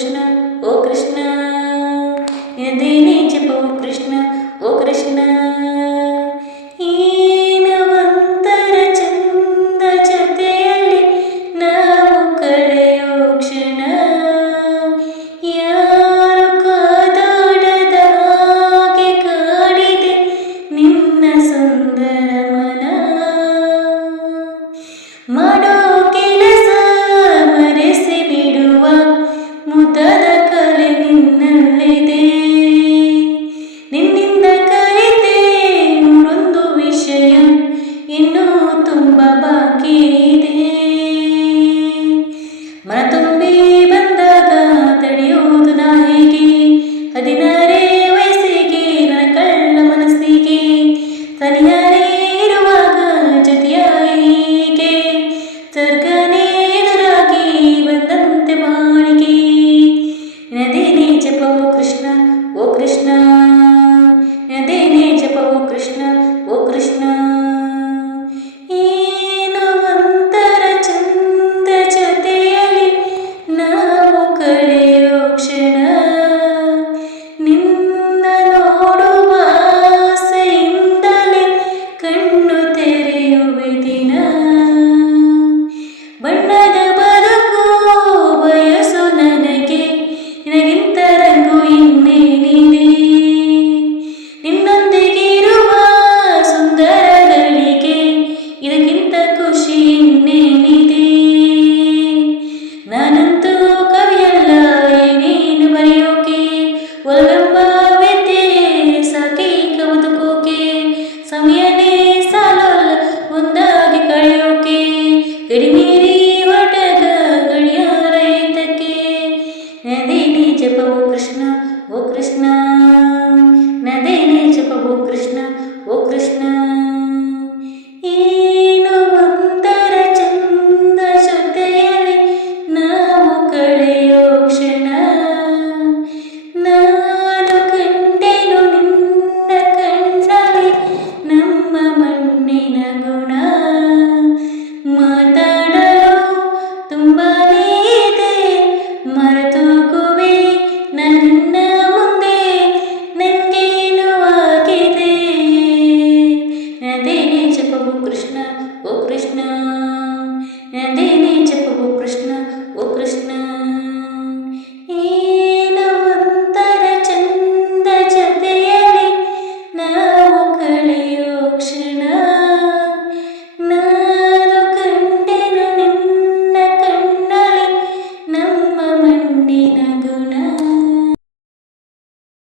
ಕೃಷ್ಣ ಓ ಕೃಷ್ಣ ಎದೇನೆ ಜಪವು ಕೃಷ್ಣ ಓ ಕೃಷ್ಣ ಏನವಂತರ ಚಂದ ಜೊತೆಯಲ್ಲಿ ನಾವು ಕಳೆಯೋ ಕ್ಷಣ ಯಾರು ಕಾದಾಡದ ಹಾಗೆ ಕಾಡಿದೆ ನಿನ್ನ ಸುಂದರ ಮನ ಮಾಡೋ ಕೆಲಸ ಮರೆಸಿ ಬಿಡುವ ಮುದದ ಕಲೆ ನಿನ್ನಲ್ಲಿದೆ ನಿನ್ನಿಂದ ಕಲಿತೆ ನೂರೊಂದು ವಿಷಯ ಇನ್ನೂ ತುಂಬ ಬಾಕಿ ಇದೆ ಮನ ತುಂಬಿ ಬಂದಾಗ ತಡೆಯುವುದು ನಾ ಹೇಗೆ 16 ವಯಸ್ಸಿಗೆ ನನ್ನ ಕಳ್ಳ ಮನಸ್ಸಿಗೆ ತನಿಯಾರೇ ಇರುವಾಗ ಜೊತೆಯಾಗಿ ಸ್ವರ್ಗನೇ ಎದುರಾಗಿ ಬಂದಂತೆ ಬಾಳಿಗೆ ನದೇನೆ ಜಪವು ಕೃಷ್ಣ ಓ ಕೃಷ್ಣ ನದೇನೆ ಜಪವು ಕೃಷ್ಣ ಓ ಕೃಷ್ಣ ಏನು ಒಂಥರ ಚಂದ ಜೊತೆಯಲ್ಲಿ ನಾವು ಕಳೆಯೋ ಕ್ಷಣ ನಿನ್ನ ನೋಡುವ ಆಸೆಯಿಂದಲೇ ಕಣ್ಣು ತೆರೆಯುವೆ ದಿನ ಬಣ್ಣದ ಬದುಕು ಬಯಸು ನನಗೆ ನಿನಗಿಂತ ರಂಗು ಇನ್ನೇನಿದೆ ನಿನ್ನೊಂದಿಗಿರುವ ಸುಂದರಗಳಿಗೆ ಇದಕ್ಕಿಂತ ಖುಷಿ ಇನ್ನೇನಿದೆ ನಾನಂತೂ ಕವಿಯಲ್ಲ ಏನೇನು ಬರೆಯೋಕೆ ಒಲವೆಂಬ ವಿದ್ಯೆ ಸಾಕೀಗ ಬದುಕೋಕೆ ಸಮಯನೇ ಸಾಲಲ್ಲ ಒಂದಾಗಿ ಕಳೆಯೋಕೆ ಗಡಿಮೀರಿ ಹೊರಟಾಗ ಗಡಿಯಾರ ಏತಕ್ಕೆ ನದೇನೆ ಜಪವು ಕೃಷ್ಣ